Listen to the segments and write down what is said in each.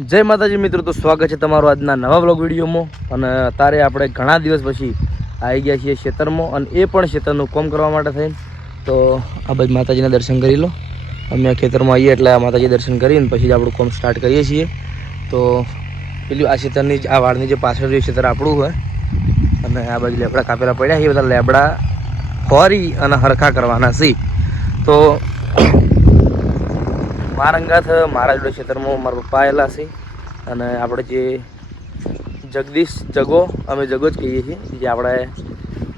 જય માતાજી મિત્રો, તો સ્વાગત છે તમારું આજના નવા વ્લોગ વિડીયોમાં. અને અત્યારે આપણે ઘણા દિવસ પછી આવી ગયા છીએ ખેતરમાં, અને એ પણ ખેતરનું કામ કરવા માટે થઈને. તો આ બાજુ માતાજીના દર્શન કરી લો. અમે ખેતરમાં આવીએ એટલે આ માતાજી દર્શન કરીને પછી જ આપણું કામ સ્ટાર્ટ કરીએ છીએ. તો પેલું આ ખેતરની જ આ વાળની જે પાછળ જે ખેતર આપણું હોય, અને આ બાજુ લેબડા કાપેલા પડ્યા છે, બધા લેબડા ખોરી અને હરખા કરવાના છે. તો મારા અંગાથ મારા જોડે ખેતરમાં મારા પપ્પા આવેલા છે, અને આપણે જે જગદીશ જગો, અમે જગો જ કહીએ છીએ, જે આપણે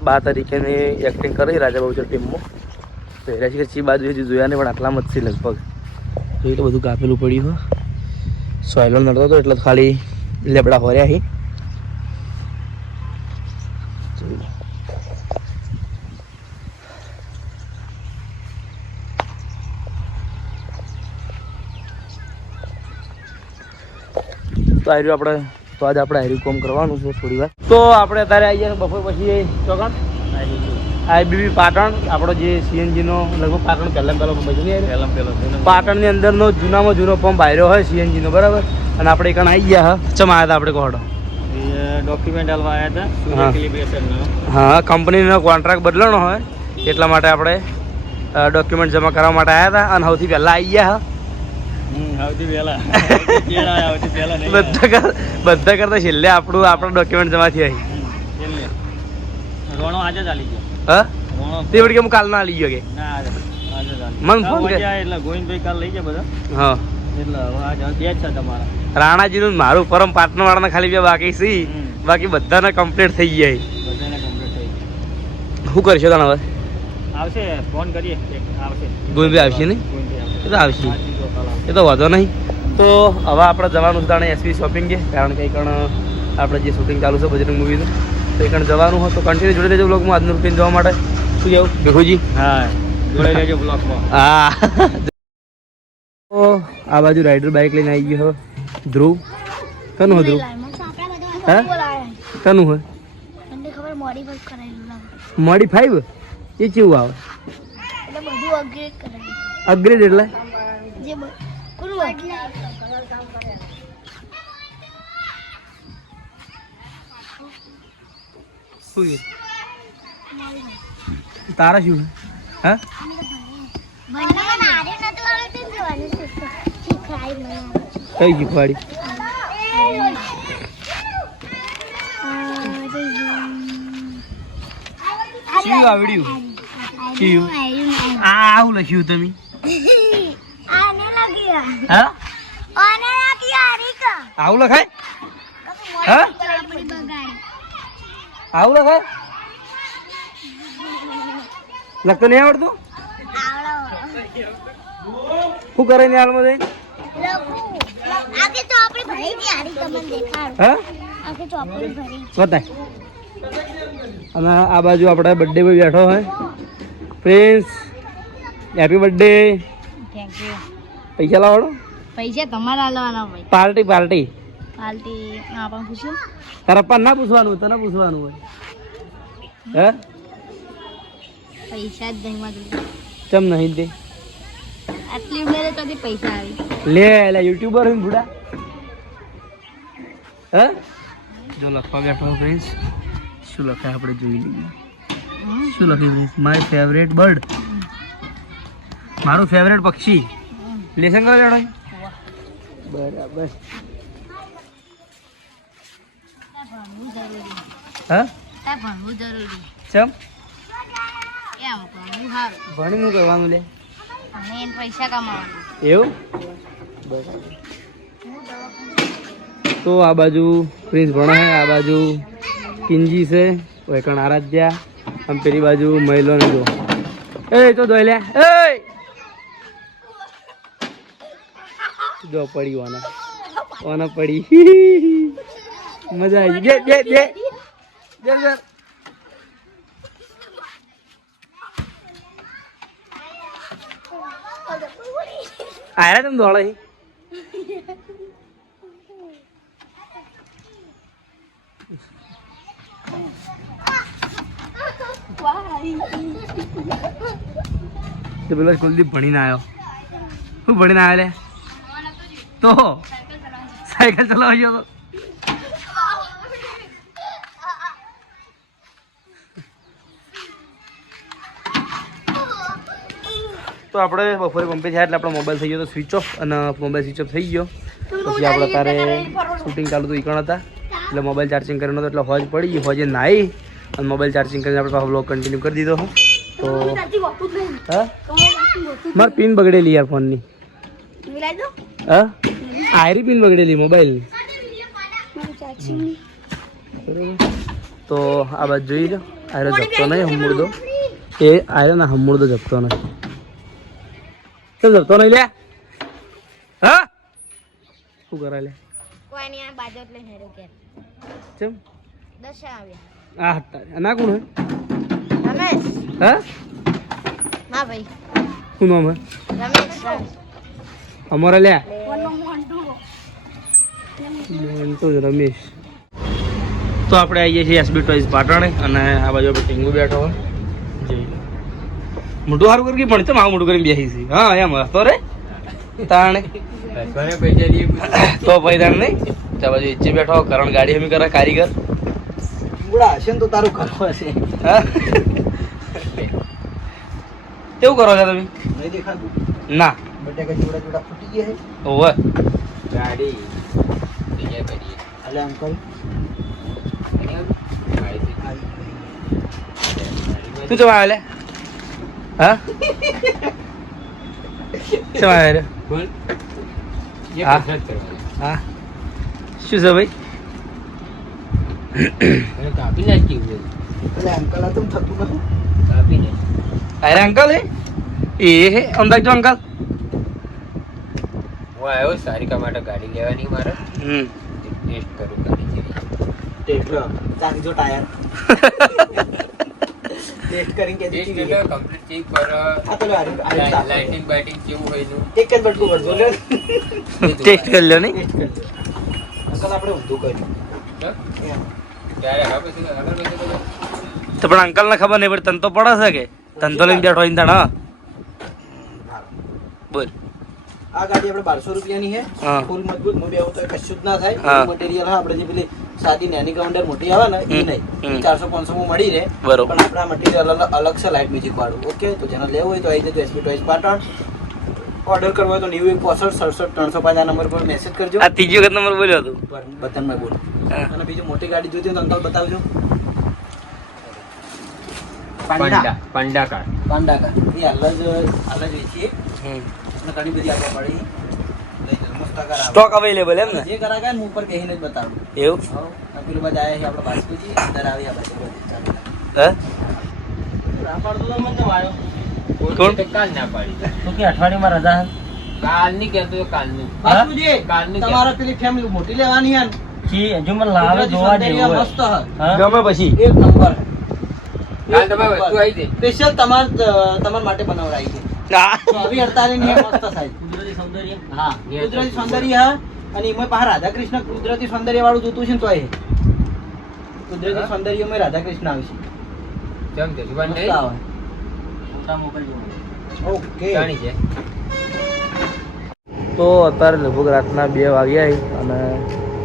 12 તારીખેની એક્ટિંગ કરી રાજા બહુચર ટીમમાં. તો એના છે ચી બાજુ હજી જોયા નહીં, પણ આટલામાં જ છે લગભગ. જોઈ તો બધું કાપેલું પડ્યું હોય, સોયલો નડતો હતો એટલે ખાલી લેબડા હોર્યા છે. તો આર્યું આપણે તો આજે આપણે આર્યું કોમ કરવાનું છે થોડી વાર. તો આપણે અત્યારે આવી ગયા બપોર પછી ચોકણ આઈબીબી પાટણ, આપણો જે સીએનજીનો લગભગ પાટણ પહેલાં પાટણની અંદરનો જૂનામાં જૂનો પંપ આવ્યો હોય સીએનજીનો, બરાબર. અને આપણે એક આવી ગયા હા. ચમ આવ્યા હતા આપણે કોહડો ડોક્યુમેન્ટ આલવા આવ્યા હતા. હા, કંપનીનો કોન્ટ્રાક્ટ બદલાનો હોય એટલા માટે આપણે ડોક્યુમેન્ટ જમા કરવા માટે આવ્યા હતા. અને સૌથી પહેલાં આવી ગયા બધા કરતા છેલ્લે આપણા ડોક્યુમેન્ટ જમા થયા. હા, તે વળી કે હું કાલ ના આવી ગયો કે મન ફોન કે એટલે ગોવિંદભાઈ કાલ લઈ ગયા બધા. હા, એટલે બે છે તમારા રાણાજીનું મારું પરમ પાટણ વાળાને ખાલી બે બાકી છે, બાકી બધાને કમ્પ્લીટ થઈ ગયા. બધાને કમ્પ્લીટ થઈ ગયા. શું કરશો તને હવે? આવશે, ફોન કરીએ. આવશે ગોવિંદભાઈ આવશે નહીં? એ તો આવશે, એ તો વાંધો નહીં. તો હવે આપણે જવાનું છે એસવી શોપિંગ છે, કારણ કે એકણ આપણે જે શૂટિંગ ચાલુ છે બજરંગ મૂવીનું, તો એકણ જવાનું હોય તો કન્ટિન્યુ જોડે રહેજો બ્લોગમાં આજનું રૂટીન જોવા માટે. શું જવું ભેખુજી? હા, જોડે રહેજો બ્લોગમાં. હા. તો આ બાજુ રાઇડર બાઇક લઈને આવી ગયો ધ્રુવ. કનું હોય ધ્રુવ? હા, કનું હોય? મોડીફાઈવ એ કેવું આવે? અપગ્રેડ એટલે તારા શું? હા, કઈ શીખવાડી? શું આવડ્યું? આવું લખ્યું તમે? હા, આવું લખાય? હા, આવું લખાય? લખતો નહીં આવડતું? શું કરે ને હાલમાં જઈને? હા, બતાય. અને આ બાજુ આપણે બર્થડે પર બેઠો હોય prince. Happy birthday. Thank you. પૈસા લાવવાનો? પૈસા તમારા લાવવાના ભાઈ. પાર્ટી પાર્ટી પાર્ટી ના પણ પૂછ્યું. તારા પપ્પા ના પૂછવાનું, તને પૂછવાનું હોય. હે, પૈસા જ નહીં માં ચમ નહીં તે? આટલી ઉમેરે તો પૈસા આવી. લે લે યુટ્યુબર હોય બુડા. હે, જો લખવા બેઠો ફ્રેન્ડ્સ, શું લખાય આપણે જોઈ લઈએ. શું લખ્યું ફ્રેન્ડ્સ? માય ફેવરેટ બર્ડ, મારું ફેવરેટ પક્ષી. લેસન કરવા બેઠો? બરાબર. હા, ભણવું જરૂરી. ચમ? એમ ભણવું સારું. ભણીને શું કરવાનું લે? અને એને પૈસા કમાવાનું. એવું? બરાબર. તો આ બાજુ પ્રિન્સ ભણે છે, આ બાજુ કિંજી છે, એકણ આરાધ્યા, આમ પેલી બાજુ મહિલો ને જો. એ તો દોઈ લે. એ જો પડી ઓના ઓના પડી. મજા આવી ગઈ. બે બે બે બે આયા તમે દોડે. તો પેલો કુલદીપ ભણીને આવ્યો. શું ભણીને આવ્યો લે? તો સાયકલ ચલાવી ગયો તો આપણે બપોરે પંપે થયા એટલે આપણો મોબાઈલ થઈ ગયો તો સ્વિચ ઓફ અને મોબાઈલ સ્વિચ ઓફ થઈ ગયો પછી આપણે તારે શૂટિંગ ચાલુ તો ઈકણ હતા એટલે મોબાઈલ ચાર્જિંગ કર્યો નતો એટલે હોજ પડી હોજે નાહી અને મોબાઈલ ચાર્જિંગ કરીને આપણે પાછો બ્લોગ કન્ટિન્યુ કરી દીધો તો હા મારી પિન બગડેલી યાર ફોનની હા આયરી પિન બગડેલી મોબાઈલ તો આ બાજુ જોઈ લો આયરો જપતો નહીં હમુરદો એ આયરો ના હમુરદો જપતો નહીં કેમ જપતો નહીં લે હા શું કરાય લે કોઈ નહીં આ બાજુ એટલે હેરો કે કેમ દશા આવ્યા આ હટ્ટા ના કોણ હે રમેશ હા હા ભાઈ શું નામ હે રમેશ અમારા લે મોન્ટુ તો રમેશ તો આપણે આવીએ છીએ એસબી ટોઈઝ પાટણ અને આ બાજુ આપણે ટીંગુ બેઠો હોય જઈ મોટું સારું કરી પણ તો મારું મોટું કરીને બેસી છે હા એમ હસતો રે તાણે તો પૈદાણ નહીં ત્યાં બાજુ ઈચ્છે બેઠો કરણ ગાડી હમી કરે કારીગર બુડા હશે ને તો તારું કરવું હશે હા કેવું કરો છો તમે નહીં દેખાતું ના બટાકા જોડા જોડા ફૂટી ગયા છે ઓવે ગાડી જગ્યાએ પડી અલે અંકલ તું ચવા આવે લે હા ચવા આવે રે બોલ હા હા શું છે ભાઈ કાપી નાખી અલે અંકલ આ તો થતું નથી કાપી નાખ અરે અંકલ હે હે અમદાવાદ જો અંકલ હું આવ્યો સારિકા માટે ગાડી લેવાની મારે ટેસ્ટ કરું ગાડી જેવી ટેસ્ટ ચાખી જો ટાયર ટેસ્ટ કરીને કે ટેસ્ટ એટલે કમ્પ્લીટ ચેક પર આ તો લાઇટિંગ બાઇટિંગ કેવું હોય નું એક જ બટકું ભરજો લે ટેસ્ટ કરી લો નહીં ટેસ્ટ કરજો અંકલ આપણે ઊંધું કર્યું ત્યારે હવે પછી આગળ પછી તો પણ અંકલ ને ખબર નહીં પડે તને તો પડે છે કે તને તો લઈને બેઠો ઇંધણ હા બોલ આ ગાડી આપણે 1200 રૂપિયાની છે હા. ફૂલ મજબૂત હું બેવું તો કશું જ ના હા. થાય મટીરિયલ હા આપણે જે પેલી સાદી નેની કાઉન્ટર મોટી આવે ને એ નહીં 400-500 માં મળી રહે બરોબર. પણ આપણા મટીરિયલ અલગ છે લાઇટ મ્યુઝિક વાળું ઓકે તો જેને લેવું હોય તો આવી જજો એસપી ટોઈઝ પાટણ ઓર્ડર કરવો હોય તો 9165 67 305 આ નંબર પર મેસેજ કરજો આ ત્રીજી વખત નંબર બોલ્યો હતો બટનમાં બોલો હા. અને બીજું મોટી ગાડી જોઈતી હોય તો અંકલ બતાવજો પાંડા કાર પાંડા કાર એ હાલ જ વેચીએ અને ઘણી બધી આગળ પડી લઈ જજો મસ્ત કાર આવે. સ્ટોક અવેલેબલ એમ ને જે કરાવે ને હું ઉપર કહીને જ બતાવું એવું હવ આ પેલું બાદ આયા છે આપણા બાસ્કુજી અંદર આવી આ બાજુ હે કોણ કાલ ના પાડી તો કે અઠવાડિયામાં રજા હે કાલ ની કહેતો તો કાલ નું બાસ્કુજી કાલનું કે? તમારા પેલી ફેમિલી મોટી લેવાની હે ને જી હજુ મને સૌંદર્ય મસ્ત હે ગમે પછી એક નંબર કાલ તમારે વસ્તુ આવી દે સ્પેશિયલ તમાર માટે બનાવડાવી છે ના 24-48 ની મસ્ત સાઈઝ કુદરતી સૌંદર્ય હા કુદરતી સૌંદર્ય હા અને એમાં પાછા રાધાકૃષ્ણ કુદરતી સૌંદર્ય વાળું જોતું છે ને તો એ કુદરતી સૌંદર્યમાં રાધાકૃષ્ણ આવશે કેમ છે જુબાન મસ્ત નહીં આવે મોટા મોકલજો ઓકે જાણી છે તો અત્યારે લગભગ રાતના 2 વાગ્યા છે અને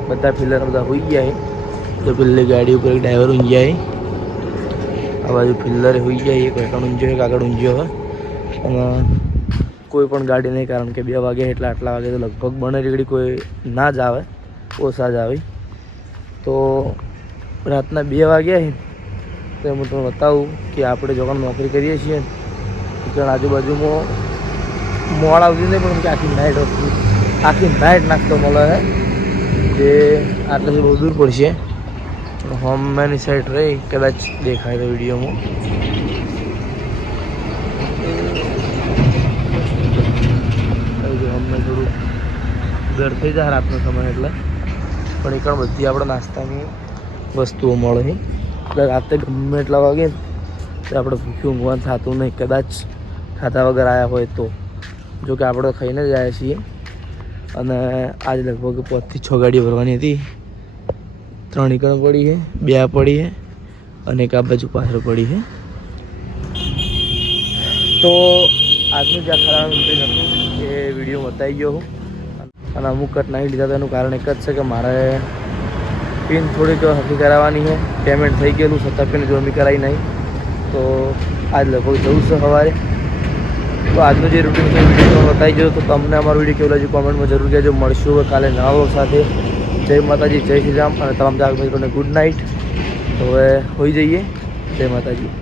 બધા ફિલ્લર બધા હોઈ ગયા છે તો પેલી ગાડી ઉપર એક ડ્રાઈવર ઊંઘ્યા છે આ બાજુ ફિલ્લરે હોઈ ગયા છે એક ઊંઝો એક આગળ ઊંઝો હોય અને કોઈ પણ ગાડી નહીં કારણ કે 2 વાગ્યા એટલે આટલા વાગે તો લગભગ બને રેગડી કોઈ ના જ આવે ઓછા જ આવે તો રાતના 2 વાગ્યા છે તો હું તમને બતાવું કે આપણે જોવાનું નોકરી કરીએ છીએ કારણ આજુબાજુમાં મોડ આવતી નહીં પણ આખી નાઇટ નાસ્તો મળે છે જે આટલાથી બહુ દૂર પડશે હોમની સાઈડ રહી કદાચ દેખાય તો વિડીયોમાં હમને થોડું દર થઈ જાય રાતનો સમય એટલે પણ એ પણ બધી આપણે નાસ્તાની વસ્તુઓ મળે છે એટલે રાતે ગમે એટલા વાગે તો આપણે ભૂખ્યું ઊંઘવાનું થતું નહીં કદાચ ખાધા વગર આવ્યા હોય તો જો કે આપણે ખાઈને જ આવ્યા છીએ અને આજ લગભગ 5 થી 6 ગાડીઓ ભરવાની હતી 3 એકણ પડી છે 2 આ પડી છે અને એક આ બાજુ પાછળ પડી છે તો આજનું જે આ ખરાબ મિટિંગ હતું એ વિડીયો બતાવી ગયો હું અને અમુક કટ નહીં લીધા તો એનું કારણ એક જ છે કે મારે પિન થોડીક હકી કરાવવાની છે. પેમેન્ટ થઈ ગયેલું છતાં પિન જો કરાવી નહીં, તો આજ લગભગ જવું છે સવારે. તો આજનું જે રૂટીન છે વિડીયો બતાવી ગયો. તો તમને અમારો વિડીયો કેવો લાગ્યો કોમેન્ટમાં જરૂર કહેજો. મળશું હવે કાલે નવા વ્લોગ સાથે. જય માતાજી, જય શ્રી રામ અને તમામ ચાક મિત્રોને ગુડ નાઇટ. તો હવે હોઈ જઈએ. જય માતાજી.